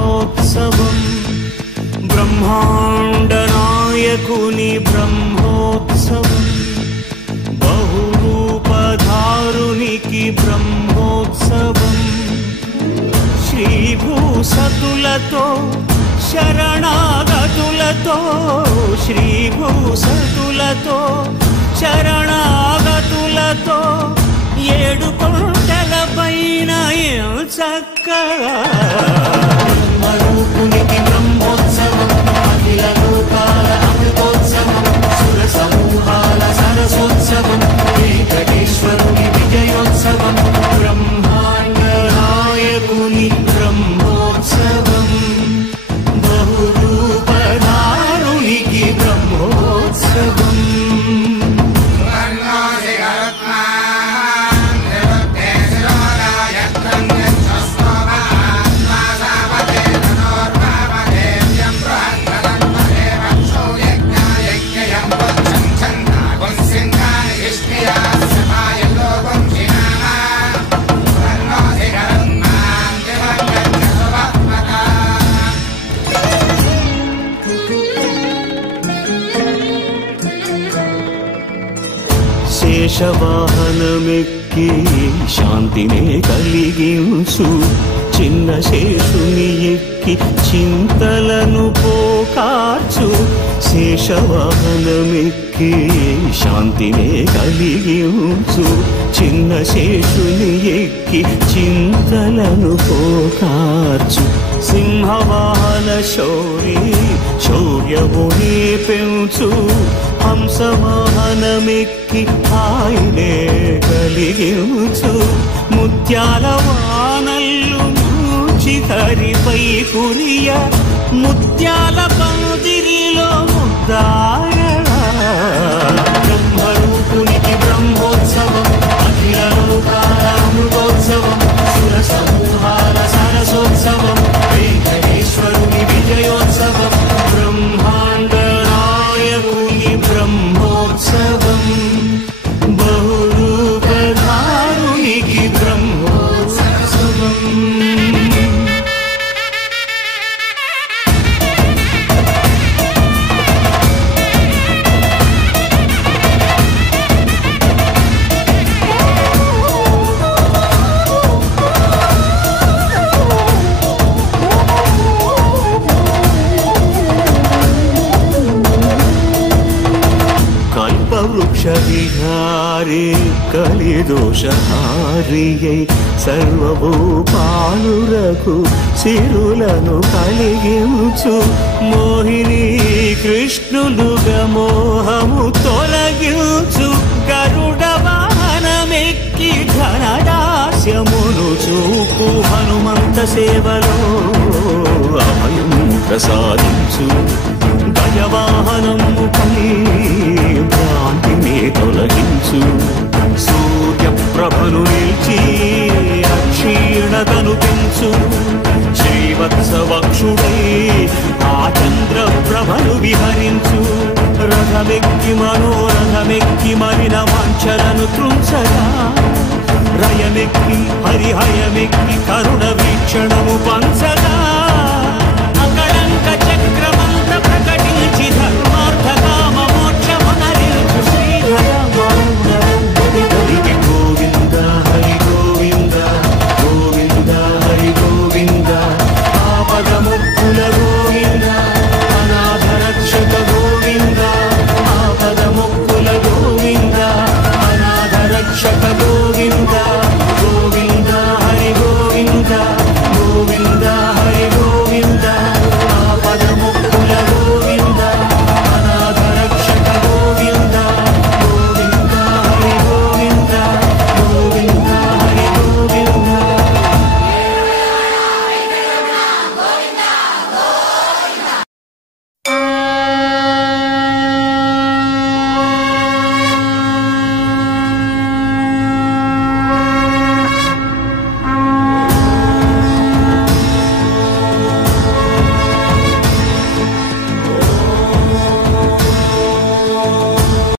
బ్రహ్మోత్సవం బ్రహ్మాండ నాయకుని బ్రహ్మోత్సవం బహురూపధారునికి బ్రహ్మోత్సవం శ్రీభూసతులతో శరణాగతులతో శ్రీభూసతులతో శరణాగతులతో 7 కొండల పైన చక్కగా బ్రహ్మరూపునికి బ్రహ్మోత్సవం అఖిల లోకాల అమృతోత్సవం సుర సమూహాల సరసోత్సవం వెంకటేశ్వరుని విజయోత్సవం బ్రహ్మాండ నాయకుని బ్రహ్మోత్సవం బహురూపధారునికి బ్రహ్మోత్సవం శేషవాహనమెక్కి శాంతినే కలిగించు చిన్న శేషుని ఎక్కి చింతలను పోకార్చు శేషవాహనమెక్కి శాంతినే కలిగించు చిన్న శేషుని ఎక్కి చింతలను పోకార్చు సింహవాహన శౌర్యముని పెంచు హంసవాహనమెక్కి ఆయనే కలిగించు ముత్యాల వానల్లు చిహరిపై కురియ ముత్యాల పందిరిలో ముద్దాయ బ్రహ్మరూపునికి బ్రహ్మోత్సవం అఖిల లోకాల అమృతోత్సవం సుర సమూహాల సరసోత్సవం వెంకటేశ్వరుని విజయోత్సవం బ్రహ్మాండ నాయకుని బ్రహ్మోత్సవం బహురూపధారునికి బ్రహ్మోత్సవం వృక్షవిహారి కలిదోషహారియై సర్వభూపాలురకు సిరులను కలిగించు మోహిని కృష్ణులుగా మోహము తొలగించు గరుడ వాహనమెక్కి ఘనదాస్యమును చూపు హనుమంత సేవలో అభయం ప్రసాదించు గజవాహనముపై భ్రాంతిని తొలగించు సూర్యప్రభను నిలిచి అక్షీణతను పెంచు శ్రీవత్సవక్షుడై ఆ చంద్రప్రభను విహరించు రథమెక్కి మనోరథమెక్కి మరిన వాంఛలను త్రుంచగా రయమెక్కి హరిహయమెక్కి కరుణ వీక్షణము పంచ